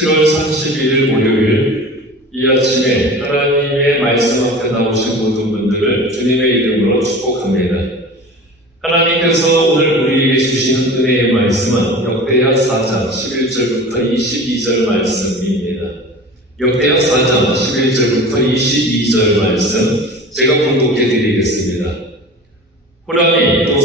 7월 31일 목요일 이 아침에 하나님의 말씀 앞에 나오신 모든 분들을 주님의 이름으로 축복합니다. 하나님께서 오늘 우리에게 주시는 은혜의 말씀은 역대하 4장 11절부터 22절 말씀입니다. 역대하 4장 11절부터 22절 말씀 제가 봉독해 드리겠습니다. 후람이 또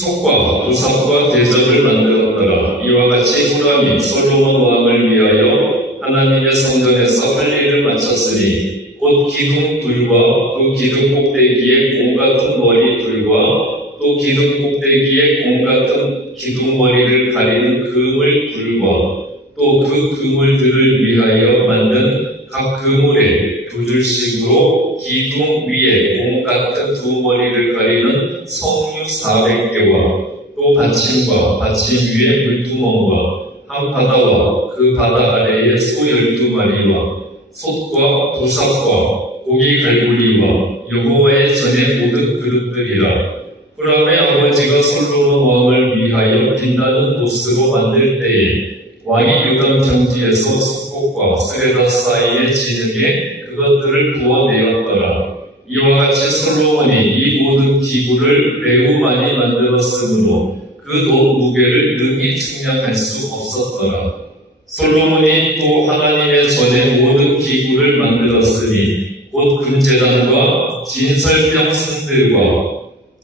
속과 부삭과 대적을 만들었더라. 이와 같이 후람이 솔로몬 왕을 위하여 하나님의 성전에서 할 일을 마쳤으니 곧 기둥 불과 그 기둥 꼭대기에 공 같은 머리 불과 또 기둥 꼭대기에 공 같은 기둥 머리를 가리는 그물 불과 또 그 그물들을 위하여 만든 각 그물에 두 줄씩으로 기둥 위에 공 같은 두 머리를 가리는 석류 400개와 또 받침과 받침 위에 물두멍과 한 바다와 그 바다 아래에 소 12마리와 솥과 부삭과 고기 갈고리와 여호와의 전의 모든 그릇들이라. 후람의 아버지가 솔로몬 왕을 위하여 빛나는 보스로 만들 때에 왕이 유단 평지에서 숲꽃과 스레다 사이에 진흙에 그것들을 부어내었더라. 이와 같이 솔로몬이 이 모든 기구를 매우 많이 만들었으므로 그 무게를 능히 측량할 수 없었더라. 솔로몬이 또 하나님의 전에 모든 기구를 만들었으니 곧 금제단과 진설병 승들과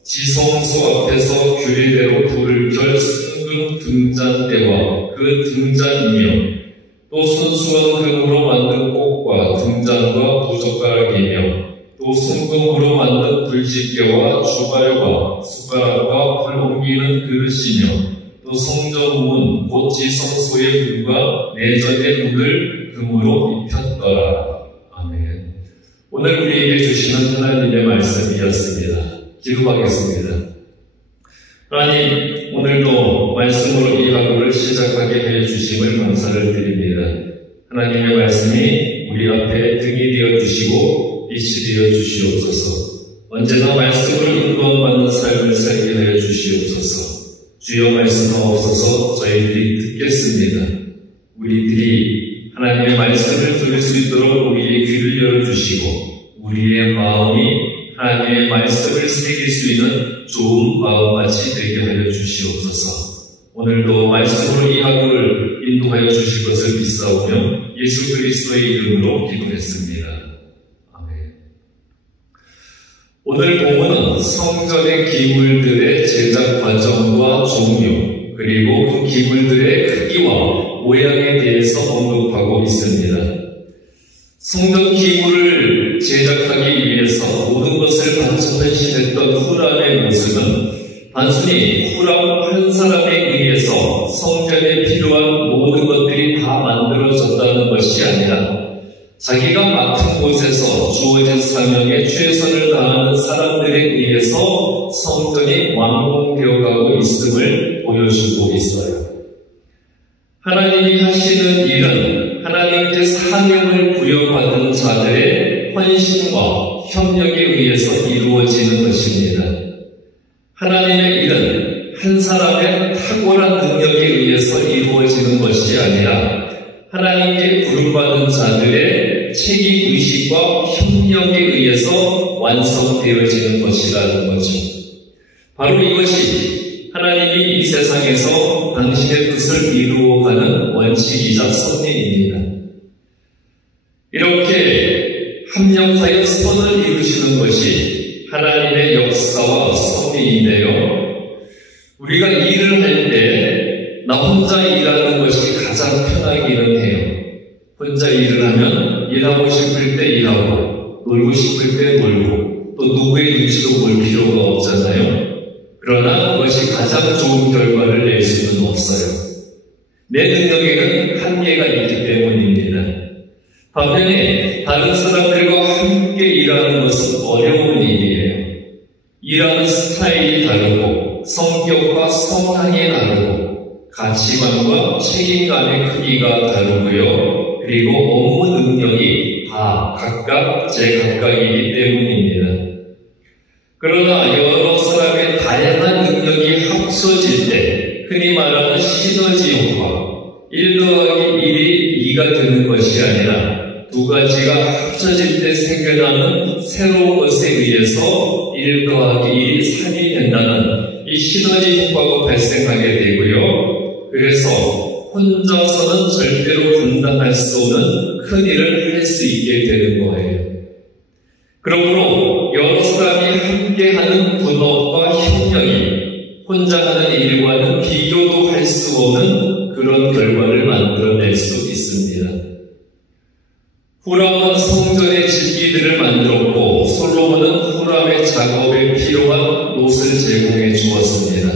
지성소 앞에서 규례대로 불을 켤 순금 등잔대와 그 등잔이며 또 순수한 금으로 만든 꽃과 등잔과 부젓가락이며 또 순금으로 만든 불집게와 주발과 숟가락과 불 옮기는 그릇이며 또 성전문 곧 지성소의 문과 내전의 문을 금으로 입혔더라. 아멘. 오늘 우리에게 주시는 하나님의 말씀이었습니다. 기도하겠습니다. 하나님, 오늘도 말씀으로 이 하루를 시작하게 해주심을 감사를 드립니다. 하나님의 말씀이 우리 앞에 등이 되어주시고 빛이 되어주시옵소서. 언제나 말씀을 인도받는 삶을 살게 하여 주시옵소서. 주여 말씀하옵소서. 저희들이 듣겠습니다. 우리들이 하나님의 말씀을 들을 수 있도록 우리의 귀를 열어주시고 우리의 마음이 하나님의 말씀을 새길 수 있는 좋은 마음같이 되게 하여 주시옵소서. 오늘도 말씀으로 이 하루를 인도하여 주실 것을 믿사오며 예수 그리스도의 이름으로 기도했습니다. 아멘. 오늘 본문은 성전의 기물들의 제작 과정과 종류 그리고 그 기물들의 크기와 모양에 대해서 언급하고 있습니다. 성전 기물을 제작하기 위해서 모든 것을 헌신했던 후람의 모습은 단순히 후람 한 사람에 의해서 성전에 필요한 모든 것들이 다 만들어졌다는 것이 아니라 자기가 맡은 곳에서 주어진 사명에 최선을 다하는 사람들에 의해서 성전이 완공되어 가고 있음을 보여주고 있어요. 하나님이 하시는 일은 하나님께 사명을 부여받은 자들의 헌신과 협력에 의해서 이루어지는 것입니다. 하나님의 일은 한 사람의 탁월한 능력에 의해서 이루어지는 것이 아니라 하나님께 부름받은 자들의 책임의식과 협력에 의해서 완성되어지는 것이라는 거죠. 바로 이것이 하나님이 이 세상에서 당신의 뜻을 이루어가는 원칙이자 섭리입니다. 이렇게 합력하여 선을 이루시는 것이 하나님의 역사와 섭리인데요. 우리가 일을 할 때 나 혼자 일하는 것이 가장 편하기는 해요. 혼자 일을 하면 일하고 싶을 때 일하고 놀고 싶을 때 놀고 또 누구의 눈치도 볼 필요가 없잖아요. 그러나 그것이 가장 좋은 결과를 낼 수는 없어요. 내 능력에는 한계가 있기 때문입니다. 반면에 다른 사람들과 함께 일하는 것은 어려운 일이에요. 일하는 스타일이 다르고 성격과 성향이 다르고 가치관과 책임감의 크기가 다르고요. 그리고 업무 능력이 다 각각 제각각이기 때문입니다. 그러나 여러 사람의 다양한 능력이 합쳐질 때 흔히 말하는 시너지 효과, 1 더하기 1이 이가 되는 것이 아니라 두 가지가 합쳐질 때 생겨나는 새로운 것에 의해서 1 더하기 1이 3이 된다는 이 시너지 효과가 발생하게 되고요. 그래서 혼자서는 절대로 분담할 수 없는 큰 일을 할 수 있게 되는 거예요. 그러므로 여러 사람이 함께하는 분업과 협력이 혼자 하는 일과는 비교도 할 수 없는 그런 결과를 만들어낼 수 있습니다. 후람은 성전의 집기들을 만들었고 솔로몬은 후람의 작업에 필요한 옷을 제공해 주었습니다.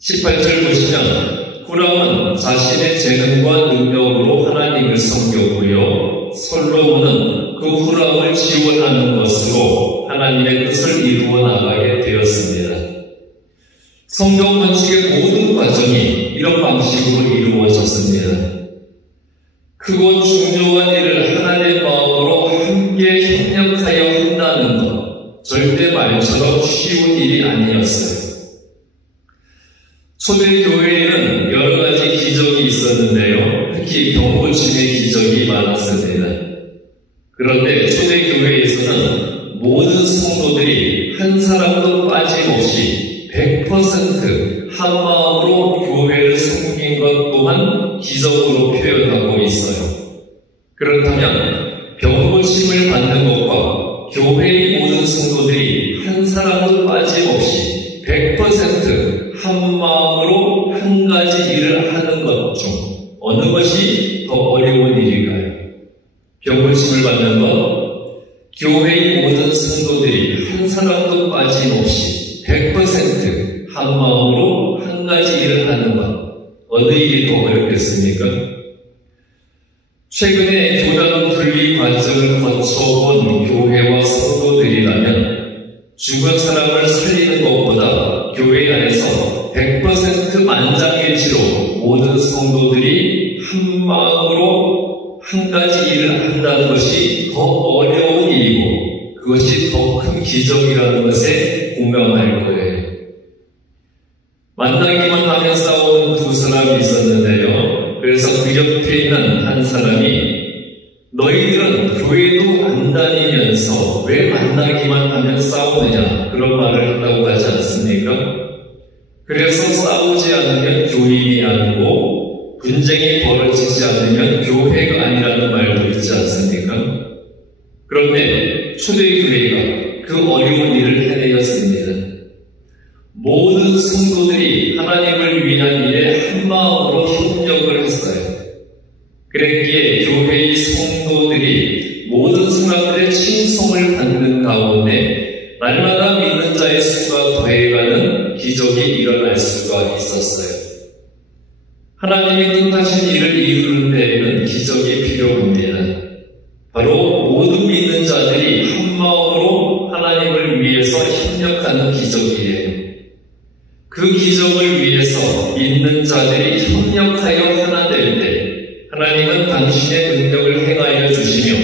18절 보시면 후람은 자신의 재능과 능력으로 하나님을 섬겼고요. 솔로몬은 그 후람을 지원하는 것으로 하나님의 뜻을 이루어 나가게 되었습니다. 성경 건축의 모든 과정이 이런 방식으로 이루어졌습니다. 크고 중요한 일을 하나님의 마음으로 함께 협력하여 한다는 것, 절대 말처럼 쉬운 일이 아니었어요. 초대교회에는 여러 가지 기적이 있었는데요. 특히 병고침의 기적이 많았습니다. 그런데 초대교회에서는 모든 성도들이 한 사람도 빠짐없이 100% 한마음으로 교회를 섬긴 것 또한 기적으로 표현하고 있어요. 그렇다면 병고침을 받는 것과 교회의 모든 성도들이 한 사람도 빠짐없이 100% 한마음으로 한 가지 일을 하는 것 중 어느 것이 더 어려운 일일까요? 병고침을 받는 것, 교회의 모든 성도들이 한 사람도 빠짐없이 100% 한마음으로 한 가지 일을 하는 것, 어느 일이 더 어렵겠습니까? 최근에 교단 분리 과정을 거쳐본 교회와 성도들이라면 죽은 사람을 살리는 것보다 교회 안에서 100% 만장일치로 모든 성도들이 한 마음으로 한 가지 일을 한다는 것이 더 어려운 일이고 그것이 더 큰 기적이라는 것에 공감할 거예요. 만나기만 하면 싸우는 두 사람이 있었는데요. 그래서 그 옆에 있는 한 사람이 너희들은 교회도 안 다니면서 왜 만나기만 하면 싸우느냐 그런 말을 한다고 하지 않습니까? 그래서 싸우지 않으면 교인이 아니고 분쟁이 벌어지지 않으면 교회가 아니라는 말도 있지 않습니까? 그런데 초대교회가 그 어려운 일을 해내었습니다. 모든 성도들이 하나님을 위한 일에 한마음으로 협력을 했어요. 그랬기에 교회의 성도들이 모든 사람들의 칭송을 받는 가운데 날마다 믿는 자의 수가 더해가는 기적이 일어날 수가 있었어요. 하나님이 뜻하신 일을 이루는 데에는 기적이 필요합니다. 바로 모든 믿는 자들이 한마음으로 하나님을 위해서 협력하는 기적이에요. 그 기적을 위해서 믿는 자들이 협력하여 하나 될 때 하나님은 당신의 능력을 행하여 주시며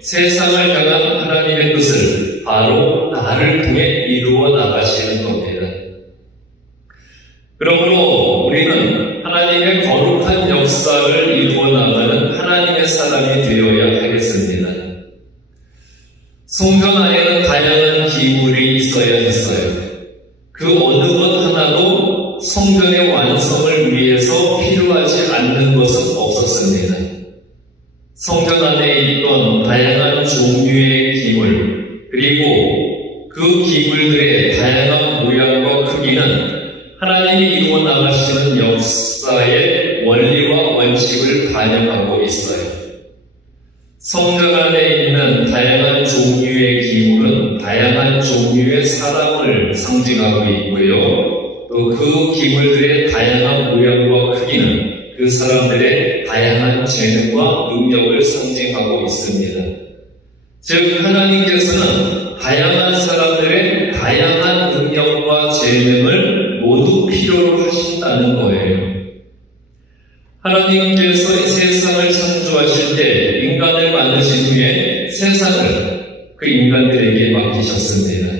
세상을 향한 하나님의 뜻을 바로 나를 통해 이루어 나가시는 겁니다. 그러므로 우리는 하나님의 거룩한 역사를 이루어 나가는 하나님의 사람이 되어야 하겠습니다. 성전 안에는 다양한 기물이 있어야 했어요. 그 어느 것 하나도 성전의 완성을 위해서 필요하지 않는 것은 없었습니다. 성전 안에 있던 다양한 종류의 기물, 그리고 그 기물들의 다양한 모양과 크기는 하나님이 이루어 나가시는 역사의 원리와 원칙을 반영하고 있어요. 성전 안에 있는 다양한 종류의 기물은 다양한 종류의 사람을 상징하고 있고요. 또 그 기물들의 다양한 모양과 크기는 그 사람들의 다양한 재능과 능력을 상징하고 있습니다. 즉 하나님께서는 다양한 사람들의 다양한 능력과 재능을 모두 필요로 하신다는 거예요. 하나님께서 이 세상을 창조하실 때 인간을 만드신 후에 세상을 그 인간들에게 맡기셨습니다.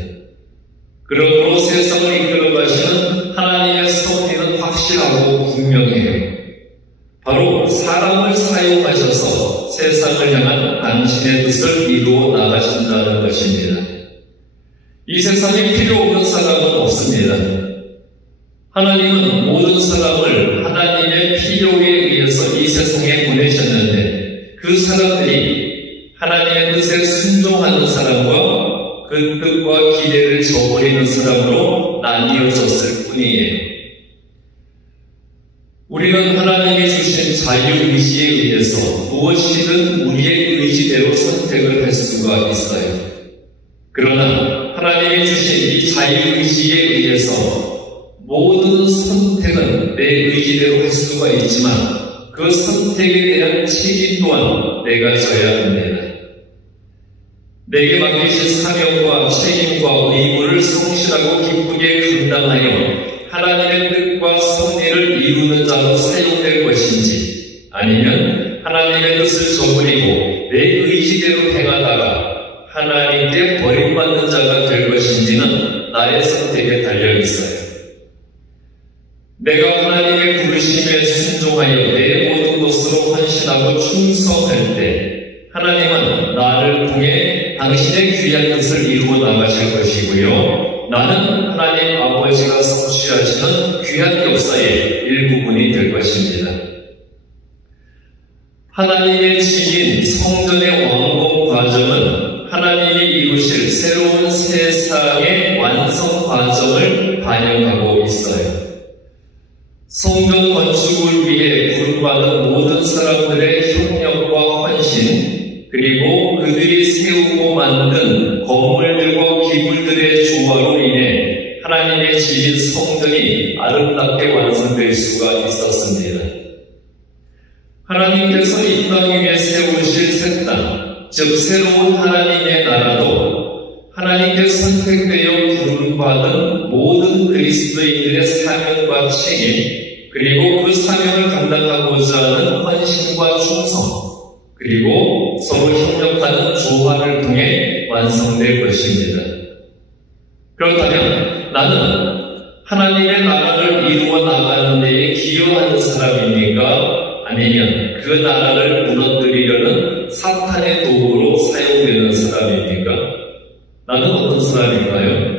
그러므로 세상을 이끌어 가시는 하나님의 섭리는 확실하고 분명해요. 바로 사람을 사용하셔서 이 세상에 필요 없는 사람은 없습니다. 하나님은 모든 사람을 하나님의 필요에 의해서 이 세상에 보내셨는데 그 사람들이 하나님의 뜻에 순종하는 사람과 그 뜻과 기대를 저버리는 사람으로 나뉘어졌을 뿐이에요. 우리는 하나님이 주신 자유의지에 의해서 무엇이든 우리의 의지대로 선택을 할 수가 있어요. 그러나 하나님이 주신 이 자유의지에 의해서 모든 선택은 내 의지대로 할 수가 있지만 그 선택에 대한 책임 또한 내가 져야 합니다. 내게 맡기신 사명과 책임과 의무를 성실하고 기쁘게 감당하여 하나님의 뜻과 섭리를 이루는 자로 사용될 것인지 아니면 하나님의 뜻을 저버리고 내 의지대로 행하다가 하나님께 버림받는 자가 될 것인지는 나의 선택에 달려 있어요. 내가 하나님의 부르심에 순종하여 내 모든 것으로 헌신하고 충성할 때 하나님은 나를 통해 당신의 귀한 뜻을 이루어 나가실 것이고요. 나는 하나님 아버지가 성취하시는 귀한 역사의 일부분이 될 것입니다. 하나님의 집인 성전의 완공 과정은 하나님이 이루실 새로운 세상의 완성 과정을 반영하고 있어요. 성전 건축을 위해 부름받은 모든 사람들의 협력과 헌신, 그리고 그들이 세우고 만든 건물들과 기물들의 조화로 인해 하나님의 집인 성전이 아름답게 완성될 수가 있었습니다. 하나님께서 이 땅 위에 세우실 새 땅, 즉 새로운 하나님의 나라도 하나님께 선택되어 부름받은 모든 그리스도인들의 사명과 책임, 그리고 그 사명을 감당하고자 하는 헌신과 충성, 그리고 서로 협력하는 조화를 통해 완성될 것입니다. 그렇다면 나는 하나님의 나라를 이루어 나가는 데에 기여하는 사람입니까? 아니면 그 나라를 무너뜨리려는 사탄의 도구로 사용되는 사람입니까? 나는 어떤 사람인가요?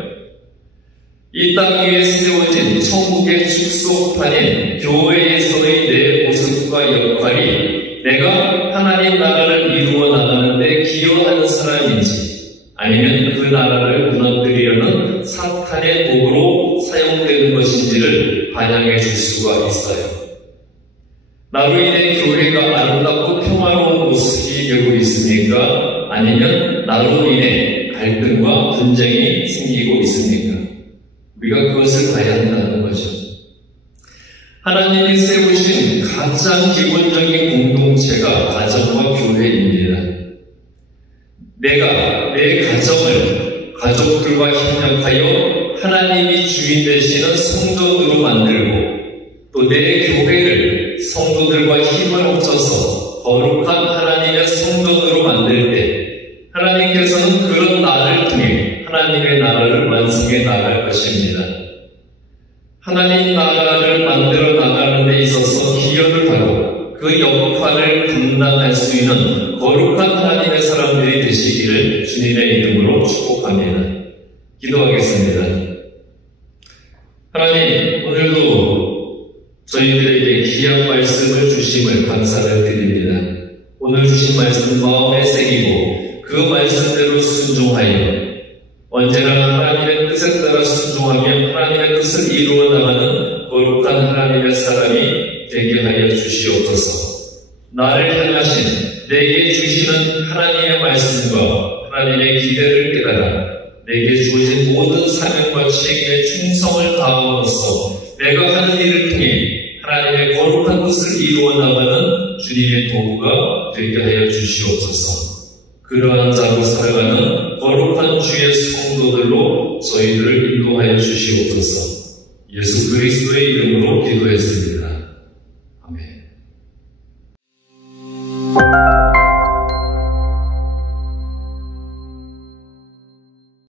이 땅 위에 세워진 천국의 축소판인 교회에서의 내 모습과 역할이 내가 하나님 나라를 이루어 나가는 데 기여하는 사람인지 아니면 그 나라를 무너뜨리려는 사탄의 도구로 사용되는 것인지를 반영해 줄 수가 있어요. 나로 인해 교회가 아름답고 평화로운 모습이 되고 있습니까? 아니면 나로 인해 갈등과 분쟁이 생기고 있습니까? 우리가 그것을 봐야 한다는 거죠. 하나님이 세우신 가장 기본적인 공동체가 가정과 교회입니다. 내가 내 가정을 가족들과 협력하여 하나님이 주인 되시는 성전으로 만들고 또 내 교회를 성도들과 힘을 합쳐서 거룩한 하나님의 성전으로 만들 때 하나님께서는 그런 나를 통해 하나님의 나라를 완성해 나갈 것입니다. 하나님 나라를 만들어 나가는 데 있어서 기여를 하고 그 역할을 감당할 수 있는 거룩한 하나님의 사람들이 되시기를 주님의 이름으로 축복합니다. 기도하겠습니다. 하나님, 오늘도 저희들에게 귀한 말씀을 주심을 감사를 드립니다. 오늘 주신 말씀 마음에 새기고 그 말씀대로 순종하여 언제나 하나님의 뜻에 따라 순종하며 하나님의 뜻을 이루어 나가는 거룩한 하나님의 사람이 되게 하여 주시옵소서. 나를 향하신 내게 주시는 하나님의 말씀과 하나님의 기대를 깨달아 내게 주어진 모든 사명과 책임에 충성을 다함으로써 내가 하는 일을 통해 하나님의 거룩한 뜻을 이루어 나가는 주님의 도구가 되게 하여 주시옵소서. 그러한 자로 살아가는 거룩한 주의 성도들로 저희들을 인도하여 주시옵소서. 예수 그리스도의 이름으로 기도했습니다.